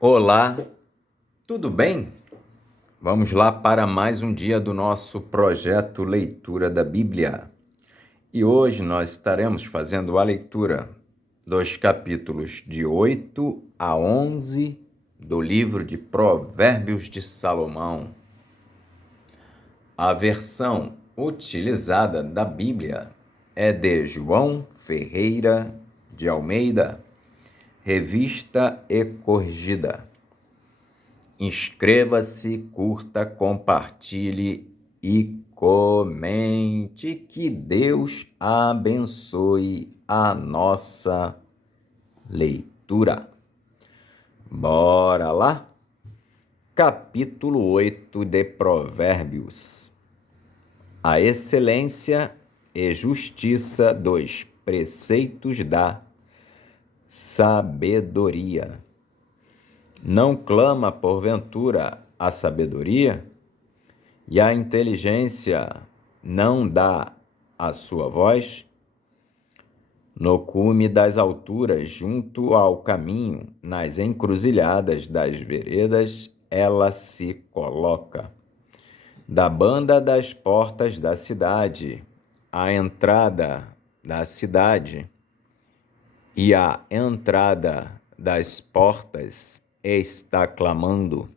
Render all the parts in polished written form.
Olá, tudo bem? Vamos lá para mais um dia do nosso projeto Leitura da Bíblia. E hoje nós estaremos fazendo a leitura dos capítulos de 8 a 11 do livro de Provérbios de Salomão. A versão utilizada da Bíblia é de João Ferreira de Almeida, revista e corrigida. Inscreva-se, curta, compartilhe e comente. Que Deus abençoe a nossa leitura. Bora lá? Capítulo 8 de Provérbios. A excelência e justiça dos preceitos da sabedoria. Não clama, porventura, a sabedoria? E a inteligência não dá a sua voz? No cume das alturas, junto ao caminho, nas encruzilhadas das veredas, ela se coloca. Da banda das portas da cidade, a entrada da cidade e a entrada das portas está clamando.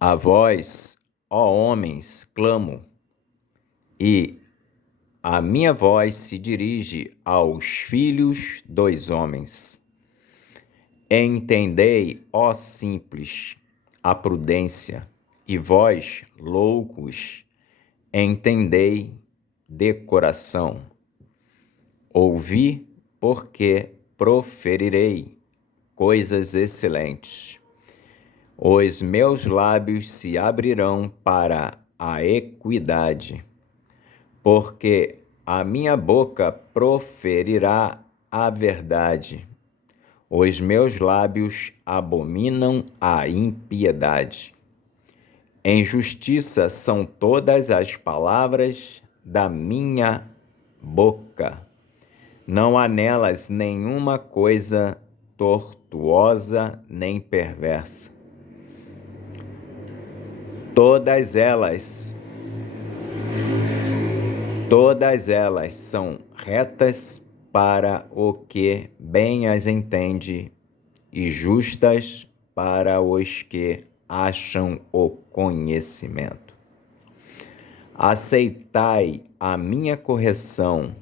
A vós, ó homens, clamo, e a minha voz se dirige aos filhos dos homens. Entendei, ó simples, a prudência, e vós, loucos, entendei de coração. Ouvi, porque proferirei coisas excelentes. Os meus lábios se abrirão para a equidade, porque a minha boca proferirá a verdade. Os meus lábios abominam a impiedade. Em justiça são todas as palavras da minha boca. Não há nelas nenhuma coisa tortuosa nem perversa. Todas elas são retas para o que bem as entende e justas para os que acham o conhecimento. Aceitai a minha correção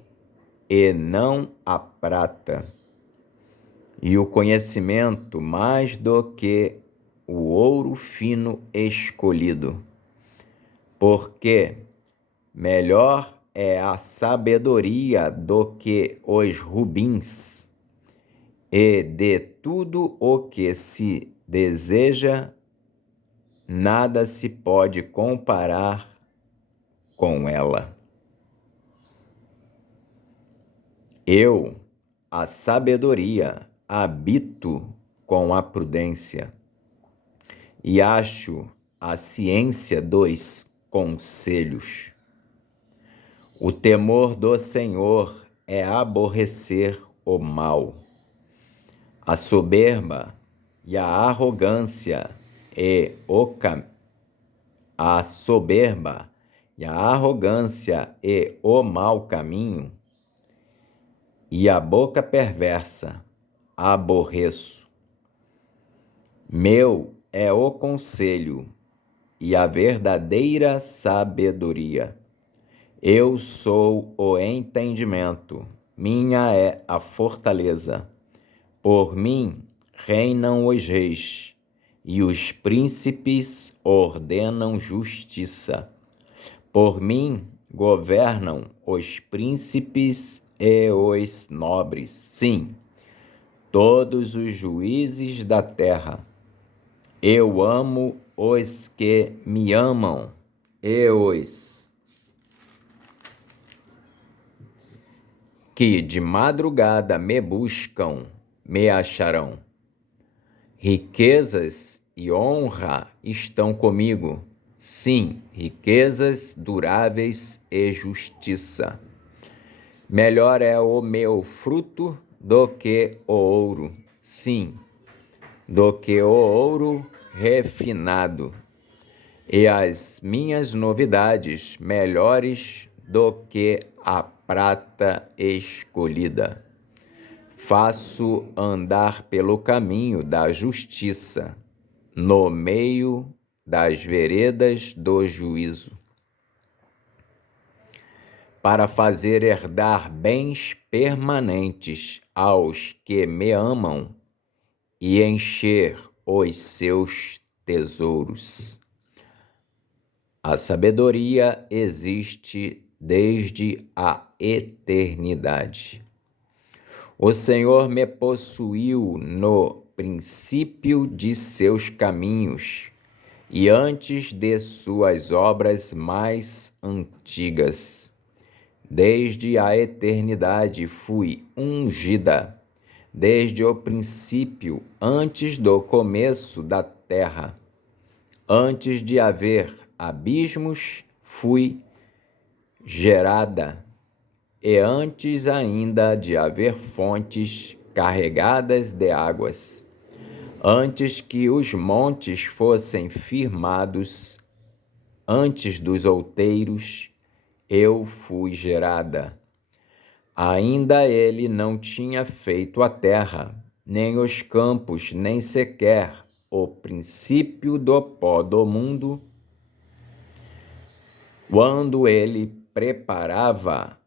e não a prata, e o conhecimento mais do que o ouro fino escolhido, porque melhor é a sabedoria do que os rubins, e de tudo o que se deseja, nada se pode comparar com ela. Eu, a sabedoria, habito com a prudência, e acho a ciência dos conselhos. O temor do Senhor é aborrecer o mal. A soberba e a arrogância e o mau caminho, e a boca perversa aborreço. Meu é o conselho e a verdadeira sabedoria. Eu sou o entendimento, minha é a fortaleza. Por mim reinam os reis, e os príncipes ordenam justiça. Por mim governam os príncipes e os nobres, sim, todos os juízes da terra. Eu amo os que me amam, e os que de madrugada me buscam me acharão. Riquezas e honra estão comigo, sim, riquezas duráveis e justiça. Melhor é o meu fruto do que o ouro, sim, do que o ouro refinado, e as minhas novidades melhores do que a prata escolhida. Faço andar pelo caminho da justiça, no meio das veredas do juízo, para fazer herdar bens permanentes aos que me amam e encher os seus tesouros. A sabedoria existe desde a eternidade. O Senhor me possuiu no princípio de seus caminhos e antes de suas obras mais antigas. Desde a eternidade fui ungida, desde o princípio, antes do começo da terra. Antes de haver abismos, fui gerada, e antes ainda de haver fontes carregadas de águas. Antes que os montes fossem firmados, antes dos outeiros, eu fui gerada. Ainda ele não tinha feito a terra, nem os campos, nem sequer o princípio do pó do mundo. Quando ele preparava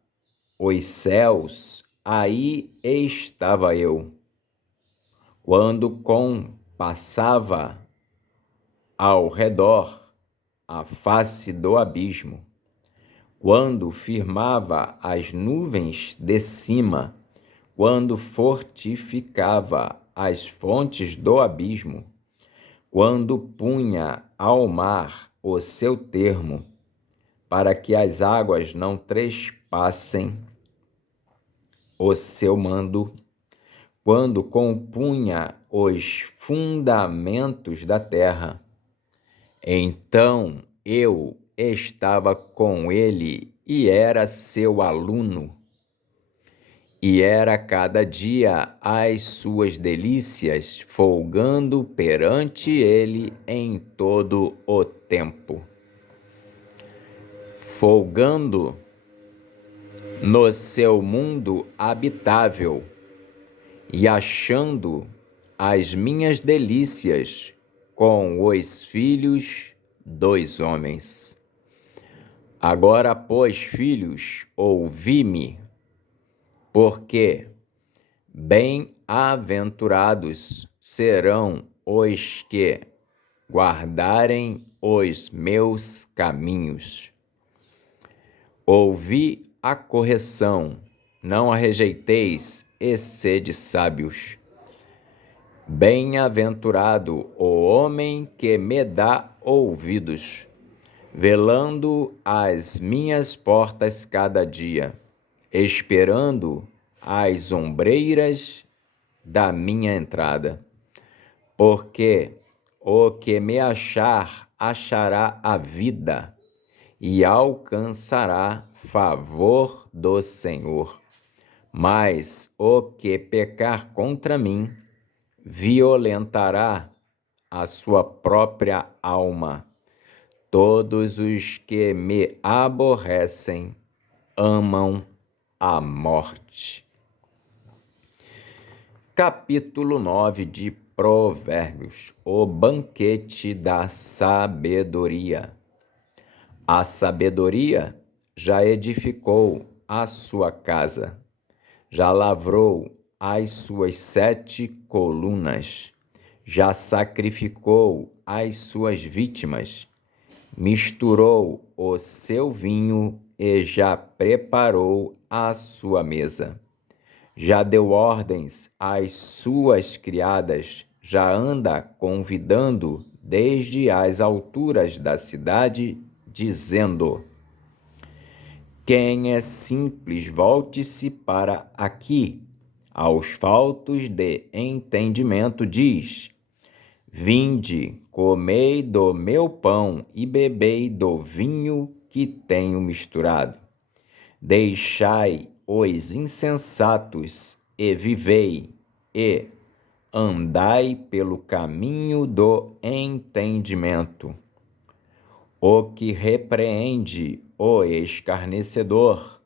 os céus, aí estava eu. Quando compassava ao redor a face do abismo, quando firmava as nuvens de cima, quando fortificava as fontes do abismo, quando punha ao mar o seu termo, para que as águas não trespassem o seu mando, quando compunha os fundamentos da terra. Então eu estava com ele e era seu aluno, e era cada dia as suas delícias, folgando perante ele em todo o tempo. Folgando no seu mundo habitável e achando as minhas delícias com os filhos dos homens. Agora, pois, filhos, ouvi-me, porque bem-aventurados serão os que guardarem os meus caminhos. Ouvi a correção, não a rejeiteis, e sede sábios. Bem-aventurado o homem que me dá ouvidos, velando as minhas portas cada dia, esperando as ombreiras da minha entrada. Porque o que me achar, achará a vida e alcançará favor do Senhor. Mas o que pecar contra mim, violentará a sua própria alma. Todos os que me aborrecem amam a morte. Capítulo 9 de Provérbios, o banquete da sabedoria. A sabedoria já edificou a sua casa, já lavrou as suas 7 colunas, já sacrificou as suas vítimas, misturou o seu vinho e já preparou a sua mesa. Já deu ordens às suas criadas, já anda convidando desde as alturas da cidade, dizendo: quem é simples, volte-se para aqui. Aos faltos de entendimento diz: vinde, comei do meu pão e bebei do vinho que tenho misturado. Deixai os insensatos e vivei, e andai pelo caminho do entendimento. O que repreende o escarnecedor,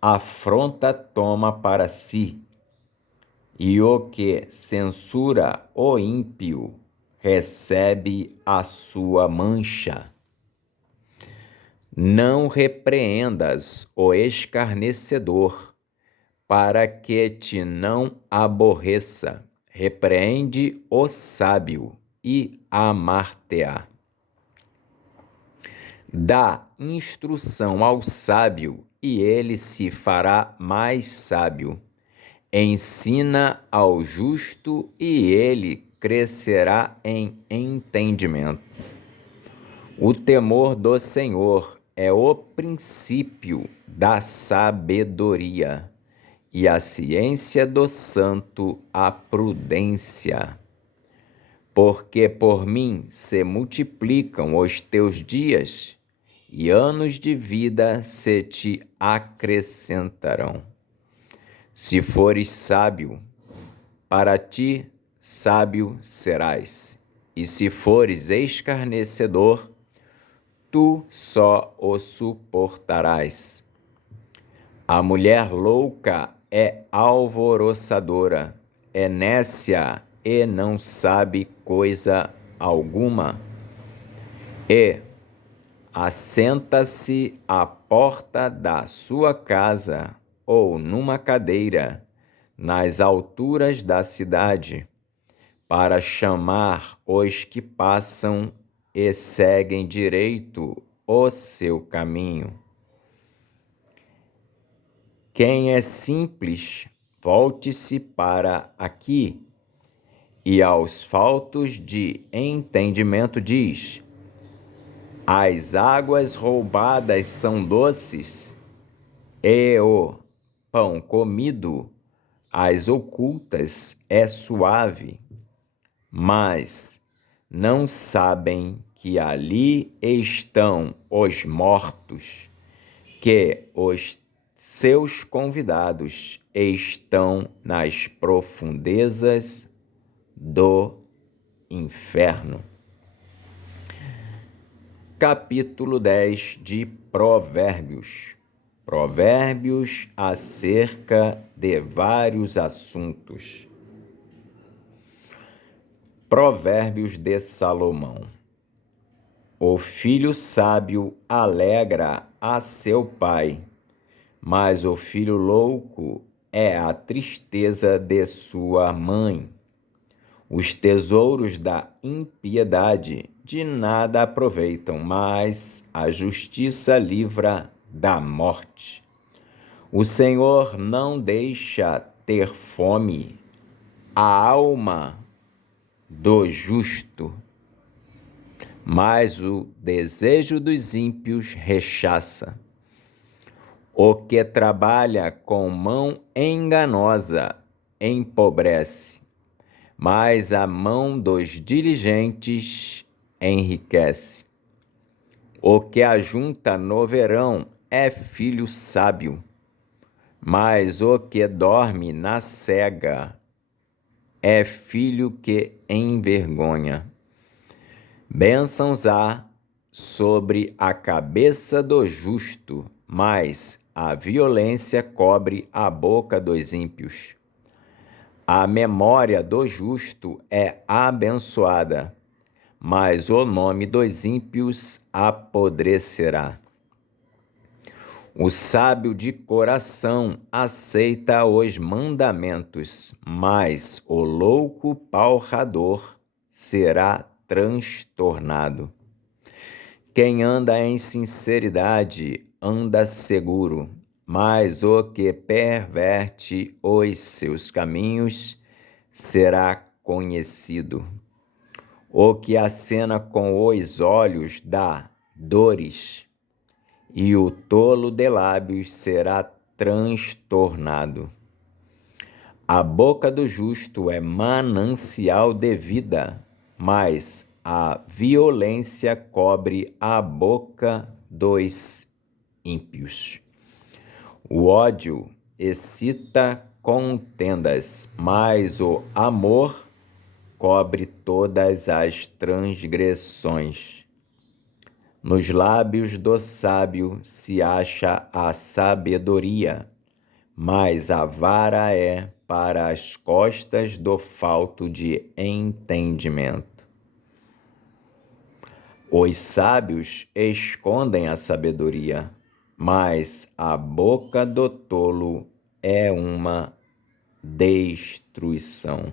afronta toma para si, e o que censura o ímpio, recebe a sua mancha. Não repreendas o escarnecedor, para que te não aborreça. Repreende o sábio e amar-te-á. Dá instrução ao sábio e ele se fará mais sábio. Ensina ao justo e ele crescerá em entendimento. O temor do Senhor é o princípio da sabedoria, e a ciência do santo a prudência. Porque por mim se multiplicam os teus dias, e anos de vida se te acrescentarão. Se fores sábio, para ti sábio serás, e se fores escarnecedor, tu só o suportarás. A mulher louca é alvoroçadora, é nécia e não sabe coisa alguma. E assenta-se à porta da sua casa ou numa cadeira, nas alturas da cidade, para chamar os que passam e seguem direito o seu caminho. Quem é simples, volte-se para aqui, e aos faltos de entendimento diz: as águas roubadas são doces, e o pão comido, às ocultas, é suave. Mas não sabem que ali estão os mortos, que os seus convidados estão nas profundezas do inferno. Capítulo 10 de Provérbios. Provérbios acerca de vários assuntos. Provérbios de Salomão. O filho sábio alegra a seu pai, mas o filho louco é a tristeza de sua mãe. Os tesouros da impiedade de nada aproveitam, mas a justiça livra da morte. O Senhor não deixa ter fome a alma do justo, mas o desejo dos ímpios rechaça. O que trabalha com mão enganosa empobrece, mas a mão dos diligentes enriquece. O que ajunta no verão é filho sábio, mas o que dorme na cega é filho que envergonha. Bênçãos há sobre a cabeça do justo, mas a violência cobre a boca dos ímpios. A memória do justo é abençoada, mas o nome dos ímpios apodrecerá. O sábio de coração aceita os mandamentos, mas o louco palrador será transtornado. Quem anda em sinceridade anda seguro, mas o que perverte os seus caminhos será conhecido. O que acena com os olhos dá dores, e o tolo de lábios será transtornado. A boca do justo é manancial de vida, mas a violência cobre a boca dos ímpios. O ódio excita contendas, mas o amor cobre todas as transgressões. Nos lábios do sábio se acha a sabedoria, mas a vara é para as costas do falto de entendimento. Os sábios escondem a sabedoria, mas a boca do tolo é uma destruição.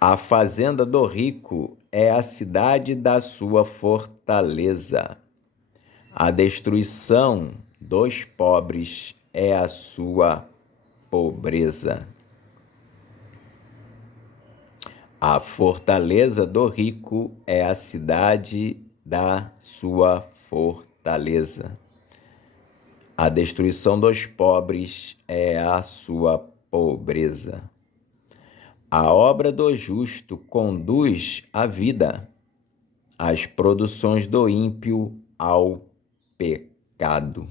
A fazenda do rico é a cidade da sua fortaleza. A destruição dos pobres é a sua pobreza. A fortaleza do rico é a cidade da sua fortaleza. A destruição dos pobres é a sua pobreza. A obra do justo conduz à vida, as produções do ímpio ao pecado.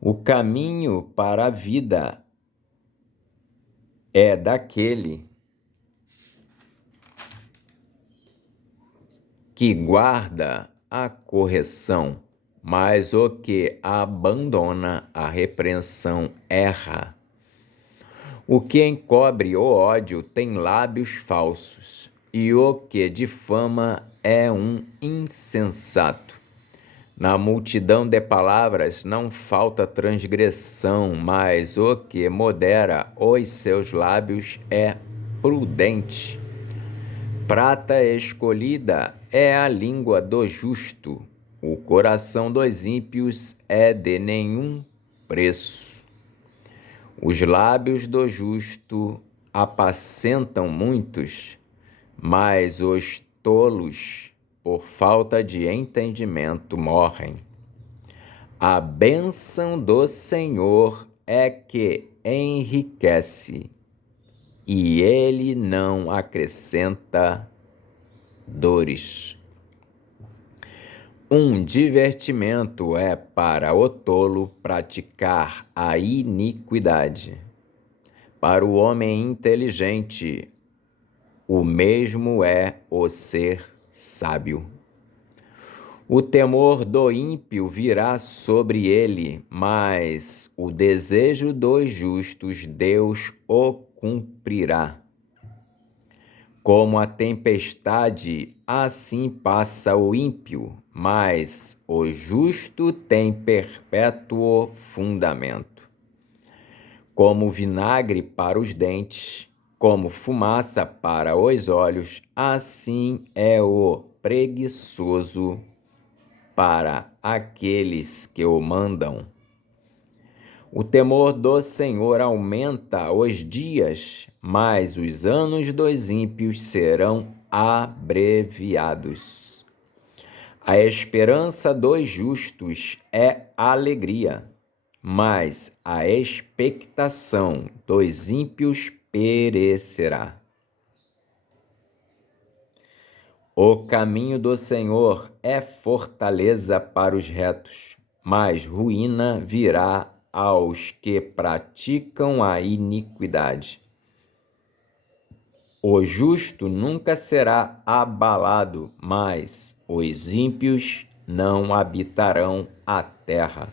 O caminho para a vida é daquele que guarda a correção, mas o que abandona a repreensão erra. O que encobre o ódio tem lábios falsos, e o que difama é um insensato. Na multidão de palavras não falta transgressão, mas o que modera os seus lábios é prudente. Prata escolhida é a língua do justo, o coração dos ímpios é de nenhum preço. Os lábios do justo apacentam muitos, mas os tolos, por falta de entendimento, morrem. A bênção do Senhor é que enriquece, e ele não acrescenta dores. Um divertimento é para o tolo praticar a iniquidade. Para o homem inteligente, o mesmo é o ser sábio. O temor do ímpio virá sobre ele, mas o desejo dos justos Deus o cumprirá. Como a tempestade, assim passa o ímpio, mas o justo tem perpétuo fundamento. Como vinagre para os dentes, como fumaça para os olhos, assim é o preguiçoso para aqueles que o mandam. O temor do Senhor aumenta os dias, mas os anos dos ímpios serão abreviados. A esperança dos justos é alegria, mas a expectação dos ímpios perecerá. O caminho do Senhor é fortaleza para os retos, mas ruína virá aos que praticam a iniquidade. O justo nunca será abalado, mas os ímpios não habitarão a terra.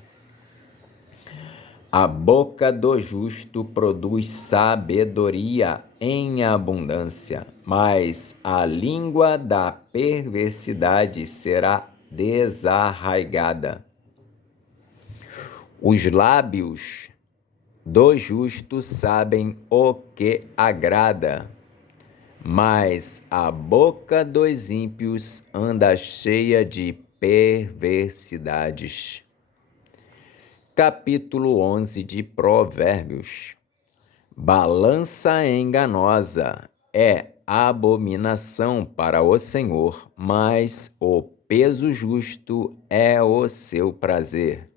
A boca do justo produz sabedoria em abundância, mas a língua da perversidade será desarraigada. Os lábios do justo sabem o que agrada, mas a boca dos ímpios anda cheia de perversidades. Capítulo 11 de Provérbios. Balança enganosa é abominação para o Senhor, mas o peso justo é o seu prazer.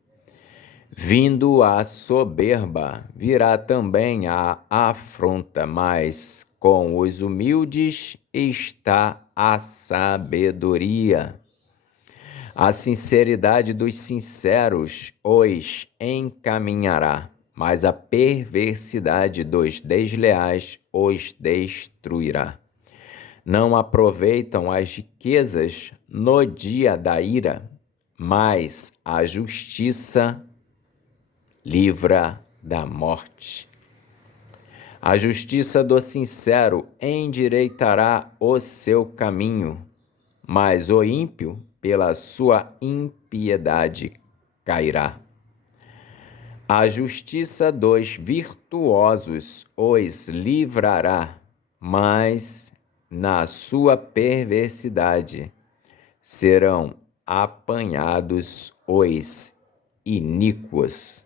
Vindo a soberba, virá também a afronta, mas com os humildes está a sabedoria. A sinceridade dos sinceros os encaminhará, mas a perversidade dos desleais os destruirá. Não aproveitam as riquezas no dia da ira, mas a justiça livra da morte. A justiça do sincero endireitará o seu caminho, mas o ímpio, pela sua impiedade, cairá. A justiça dos virtuosos os livrará, mas na sua perversidade serão apanhados os iníquos.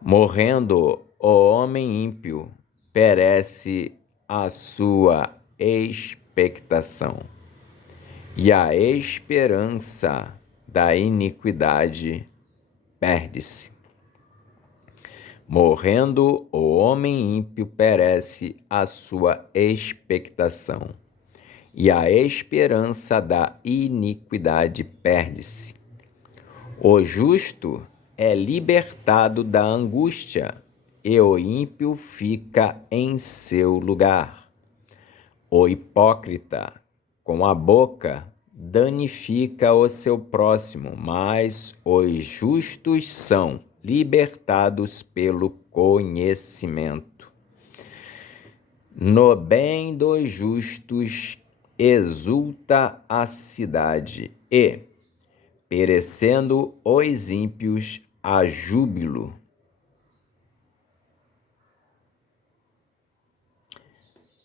Morrendo o homem ímpio, perece a sua expectação, e a esperança da iniquidade perde-se. Morrendo o homem ímpio, perece a sua expectação, e a esperança da iniquidade perde-se. O justo é libertado da angústia, e o ímpio fica em seu lugar. O hipócrita, com a boca, danifica o seu próximo, mas os justos são libertados pelo conhecimento. No bem dos justos exulta a cidade, e, perecendo os ímpios, há júbilo.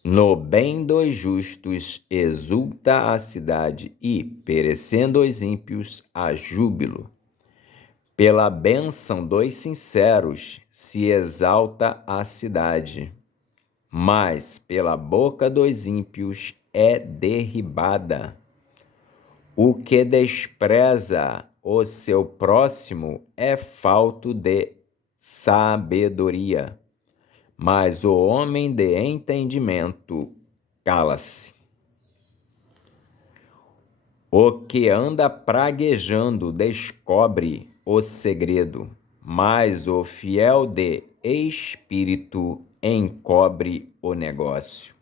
No bem dos justos exulta a cidade, e, perecendo os ímpios, há júbilo. Pela bênção dos sinceros se exalta a cidade, mas pela boca dos ímpios é derribada. O que despreza o seu próximo é falto de sabedoria, mas o homem de entendimento cala-se. O que anda praguejando descobre o segredo, mas o fiel de espírito encobre o negócio.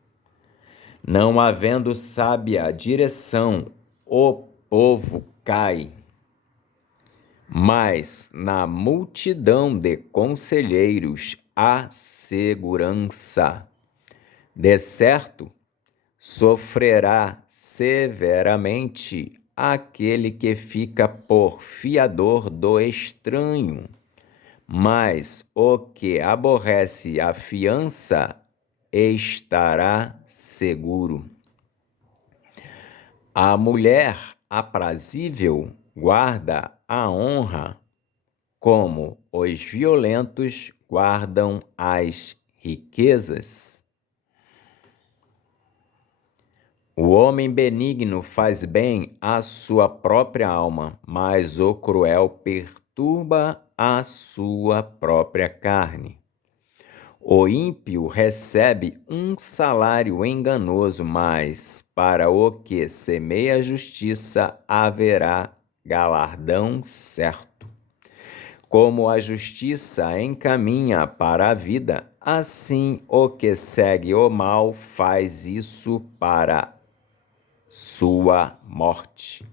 Não havendo sábia direção, o povo cai, mas na multidão de conselheiros há segurança. De certo, sofrerá severamente aquele que fica por fiador do estranho, mas o que aborrece a fiança estará seguro. A mulher aprazível guarda a honra, como os violentos guardam as riquezas. O homem benigno faz bem à sua própria alma, mas o cruel perturba a sua própria carne. O ímpio recebe um salário enganoso, mas para o que semeia a justiça haverá galardão certo. Como a justiça encaminha para a vida, assim o que segue o mal faz isso para sua morte.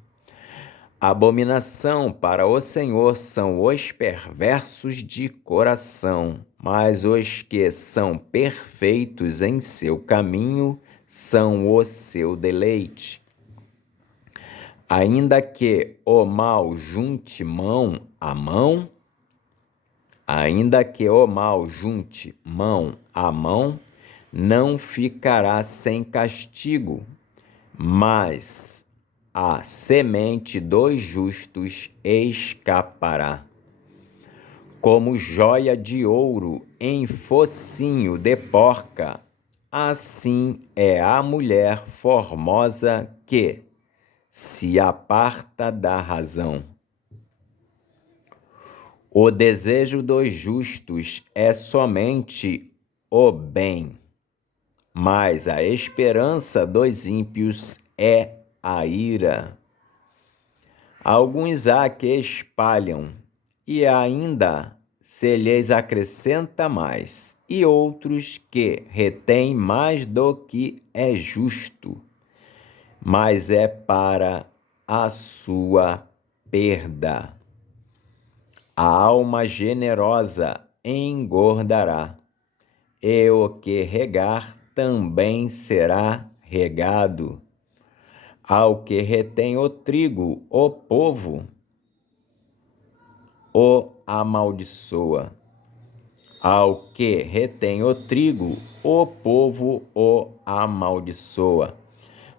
Abominação para o Senhor são os perversos de coração, mas os que são perfeitos em seu caminho são o seu deleite. Ainda que o mal junte mão a mão, não ficará sem castigo, mas a semente dos justos escapará. Como joia de ouro em focinho de porca, assim é a mulher formosa que se aparta da razão. O desejo dos justos é somente o bem, mas a esperança dos ímpios é a ira. Alguns há que espalham e ainda se lhes acrescenta mais, e outros que retêm mais do que é justo, mas é para a sua perda. A alma generosa engordará, e o que regar também será regado. Ao que retém o trigo, o povo o amaldiçoa. Ao que retém o trigo, o povo o amaldiçoa.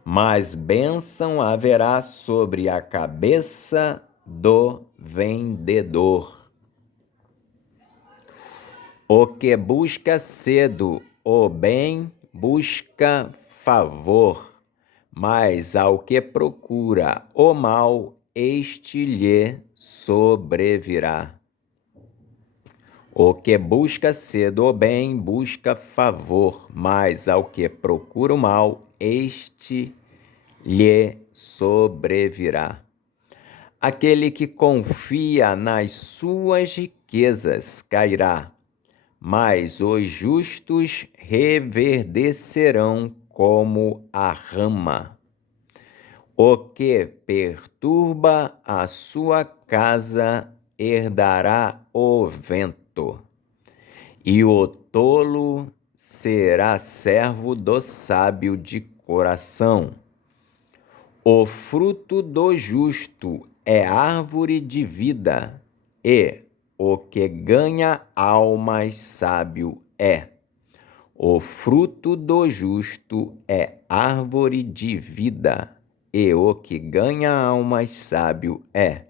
Mas bênção haverá sobre a cabeça do vendedor. O que busca cedo o bem busca favor, mas ao que procura o mal, este lhe sobrevirá. O que busca cedo o bem busca favor, mas ao que procura o mal, este lhe sobrevirá. Aquele que confia nas suas riquezas cairá, mas os justos reverdecerão como a rama. O que perturba a sua casa herdará o vento, e o tolo será servo do sábio de coração. O fruto do justo é árvore de vida, e o que ganha almas sábio é. O fruto do justo é árvore de vida, e o que ganha almas sábio é.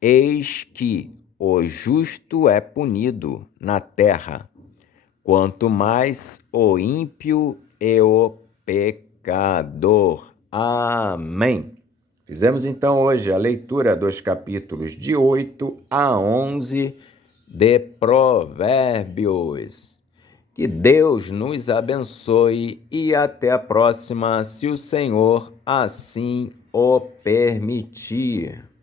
Eis que o justo é punido na terra, quanto mais o ímpio e o pecador. Amém. Fizemos então hoje a leitura dos capítulos de 8 a 11 de Provérbios. Que Deus nos abençoe e até a próxima, se o Senhor assim o permitir.